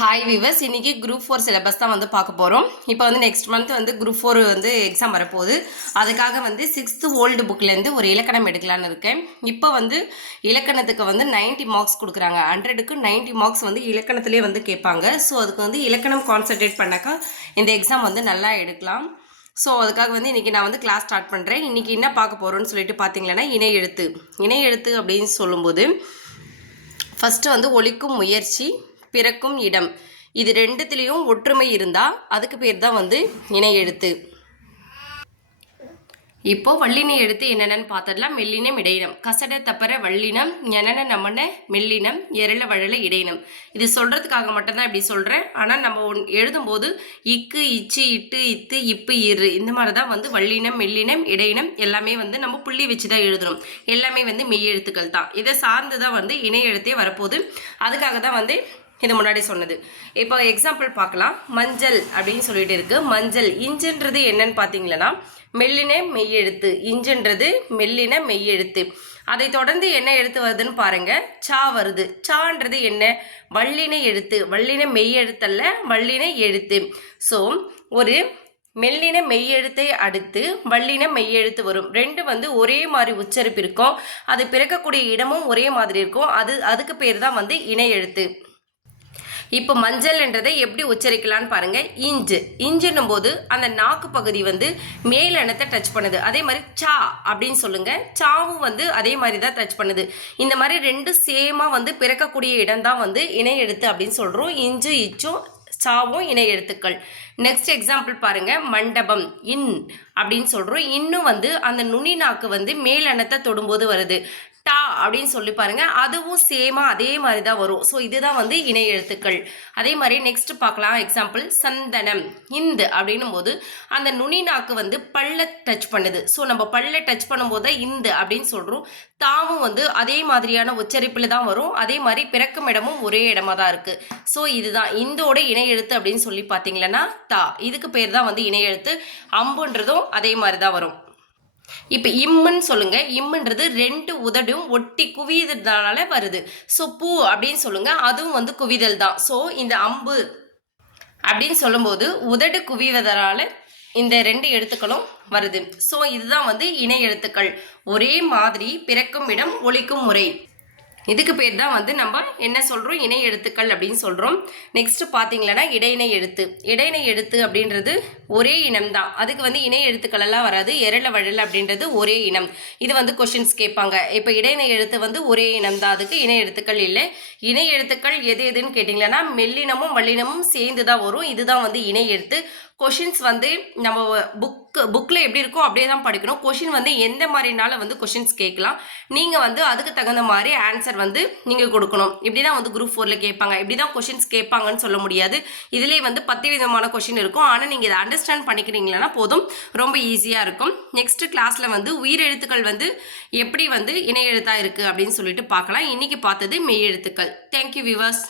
Hi viewers இன்னைக்கு group four syllabus தான் வந்து பார்க்க போகிறோம் இப்போ வந்து நெக்ஸ்ட் மந்த் வந்து குரூப் ஃபோர் வந்து எக்ஸாம் வரப்போகுது. அதுக்காக வந்து சிக்ஸ்த்து ஓல்டு புக்லேருந்து ஒரு இலக்கணம் எடுக்கலான்னு இருக்கேன். இப்போ வந்து இலக்கணத்துக்கு வந்து 90 மார்க்ஸ் கொடுக்குறாங்க. ஹண்ட்ரடுக்கு 90 மார்க்ஸ் வந்து இலக்கணத்துலேயே வந்து கேட்பாங்க. ஸோ அதுக்கு வந்து இலக்கணம் கான்சென்ட்ரேட் பண்ணாக்கா இந்த எக்ஸாம் வந்து நல்லா எடுக்கலாம். ஸோ அதுக்காக வந்து இன்றைக்கி நான் வந்து கிளாஸ் ஸ்டார்ட் பண்ணுறேன் இன்றைக்கி என்ன பார்க்க போகிறோன்னு சொல்லிட்டு பார்த்தீங்கன்னா இணை எழுத்து. இணை எழுத்து அப்படின்னு சொல்லும்போது ஃபஸ்ட்டு வந்து ஒழிக்கும் முயற்சி. பிறக்கும் இடம். இது ரெண்டுத்துலேயும் ஒற்றுமை இருந்தால் அதுக்கு பேர் தான் வந்து இணை எழுத்து. இப்போ வள்ளினை எழுத்து என்னென்னு பார்த்துடலாம் மெல்லினம் இடையினம். கசட தப்பற வள்ளினம் எனன நம்மன மெல்லினம் எரள வழல இடையினம். இது சொல்றதுக்காக மட்டும்தான் இப்படி சொல்றேன். ஆனால் நம்ம ஒன் எழுதும்போது இக்கு இச்சு இட்டு இத்து இப்பு இரு இந்த மாதிரி தான் வந்து வள்ளினம் மெல்லினம் இடையினம் எல்லாமே வந்து நம்ம புள்ளி வச்சு தான் எழுதுகிறோம் எல்லாமே வந்து மெய் எழுத்துக்கள் தான் இதை சார்ந்து தான் வந்து இணை எழுத்தே வரப்போகுது. அதுக்காக தான் வந்து இது முன்னாடி சொன்னது. இப்போ எக்ஸாம்பிள் பார்க்கலாம். மஞ்சள் அப்படின்னு சொல்லிட்டு இருக்கு. மஞ்சள் இஞ்சுன்றது என்னன்னு பார்த்தீங்கன்னா மெல்லின மெய்யெழுத்து. இஞ்சுன்றது மெல்லின மெய்யெழுத்து. அதை தொடர்ந்து என்ன எழுத்து வருதுன்னு பாருங்க. சா வருது. சான்றது என்ன? வள்ளின எழுத்து. வள்ளின மெய்யெழுத்தல்ல வள்ளின எழுத்து. ஸோ ஒரு மெல்லின மெய்யெழுத்தை அடுத்து வள்ளின மெய்யெழுத்து வரும். ரெண்டு வந்து ஒரே மாதிரி உச்சரிப்பு இருக்கும். அது பிறக்கக்கூடிய இடமும் ஒரே மாதிரி இருக்கும். அது அதுக்கு பேர் தான் வந்து இணையெழுத்து. இப்போ மஞ்சள் என்றதை எப்படி உச்சரிக்கலான்னு பாருங்க. இஞ்சு. இஞ்சுன்னும் போது அந்த நாக்கு பகுதி வந்து மேலெண்ணத்தை டச் பண்ணுது. அதே மாதிரி சா அப்படின்னு சொல்லுங்க. சாவும் வந்து அதே மாதிரி தான் டச் பண்ணுது. இந்த மாதிரி ரெண்டு சேமா வந்து பிறக்கக்கூடிய இடம் தான் வந்து இணை எழுத்து அப்படின்னு சொல்றோம். இஞ்சு இச்சும் சாவும் இணை எழுத்துக்கள். நெக்ஸ்ட் எக்ஸாம்பிள் பாருங்க. மண்டபம் இன் அப்படின்னு சொல்றோம். இன்னும் வந்து அந்த நுனி நாக்கு வந்து மேலெண்ணத்தை தொடும்போது வருது. டா அப்படின்னு சொல்லி பாருங்க. அதுவும் சேமா அதே மாதிரி தான் வரும். ஸோ இதுதான் வந்து இணை எழுத்துக்கள். அதே மாதிரி நெக்ஸ்ட் பார்க்கலாம். எக்ஸாம்பிள் சந்தனம் இந்த அப்படின்னும் போது அந்த நுனி நாக்கு வந்து பல்ல டச் பண்ணுது. ஸோ நம்ம பல்ல டச் பண்ணும்போது தான் இந்த அப்படின்னு சொல்கிறோம் தாமும் வந்து அதே மாதிரியான உச்சரிப்பில் தான் வரும். அதே மாதிரி பிறக்கும் இடமும் ஒரே இடமா தான் இருக்கு. ஸோ இதுதான். இந்தோட இணை எழுத்து அப்படின்னு சொல்லி பார்த்தீங்களன்னா தா. இதுக்கு பேர் தான் வந்து இணை எழுத்து. அம்புன்றதும் அதே மாதிரி தான் வரும். இப்போ இம்முன்னு சொல்லுங்க. இம்முன்றது ரெண்டு உதடும் ஒட்டி குவியறதுனால வருது. ஸோ பூ அப்படின்னு சொல்லுங்க. அதுவும் வந்து குவிதல் தான். ஸோ இந்த அம்பு அப்படின்னு சொல்லும்போது உதடு குவிவதனால இந்த ரெண்டு எழுத்துக்களும் வருது. ஸோ இதுதான் வந்து இணை எழுத்துக்கள். ஒரே மாதிரி பிறக்கும் இடம் ஒழிக்கும் முறை. இதுக்கு பேர் தான் வந்து நம்ம என்ன சொல்கிறோம் இணை எழுத்துக்கள் அப்படின்னு சொல்கிறோம் நெக்ஸ்ட் பார்த்தீங்களன்னா இடையினை எழுத்து. இடையினை எழுத்து அப்படின்றது ஒரே இனம் தான். அதுக்கு வந்து இணை எழுத்துக்கள் எல்லாம் வராது. எரள வழல அப்படின்றது ஒரே இனம். இது வந்து கொஷின்ஸ் கேட்பாங்க. இப்போ இடையினை எழுத்து வந்து ஒரே இனம் தான். அதுக்கு இணை எழுத்துக்கள் இல்லை. இணை எழுத்துக்கள் எது எதுன்னு கேட்டிங்களன்னா மெல்லினமும் வல்லினமும் சேர்ந்து தான் வரும். இதுதான் வந்து இணை எழுத்து. கொஷின்ஸ் வந்து நம்ம புக்கு புக்கில் எப்படி இருக்கோ அப்படியே தான் படிக்கணும். கொஷின் வந்து எந்த மாதிரினால வந்து கொஷின்ஸ் கேட்கலாம். நீங்கள் வந்து அதுக்கு தகுந்த மாதிரி ஆன்சர் வந்து நீங்கள் கொடுக்கணும். இப்படி தான் வந்து குரூப் ஃபோரில் கேட்பாங்க. இப்படி தான் கொஷின்ஸ் கேட்பாங்கன்னு சொல்ல முடியாது. இதுலேயே வந்து பத்து விதமான கொஷின் இருக்கும். ஆனால் நீங்கள் இதை அண்டர்ஸ்டாண்ட் பண்ணிக்கிறீங்களா போதும். ரொம்ப ஈஸியாக இருக்கும். நெக்ஸ்ட் கிளாஸில் வந்து உயிரெழுத்துக்கள் வந்து எப்படி வந்து இணையெழுத்தாக இருக்குது அப்படின்னு சொல்லிட்டு பார்க்கலாம். இன்றைக்கி பார்த்தது மெய் எழுத்துக்கள். Thank you viewers